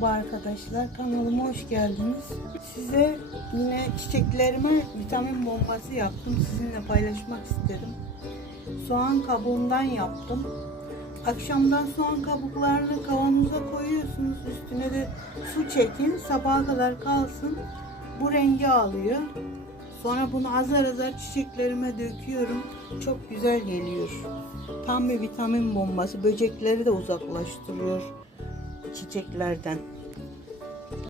Merhaba arkadaşlar, kanalıma hoş geldiniz. Size yine çiçeklerime vitamin bombası yaptım. Sizinle paylaşmak istedim. Soğan kabuğundan yaptım. Akşamdan soğan kabuklarını kavanoza koyuyorsunuz. Üstüne de su çekin. Sabaha kadar kalsın. Bu rengi alıyor. Sonra bunu azar azar çiçeklerime döküyorum. Çok güzel geliyor. Tam bir vitamin bombası. Böcekleri de uzaklaştırıyor çiçeklerden.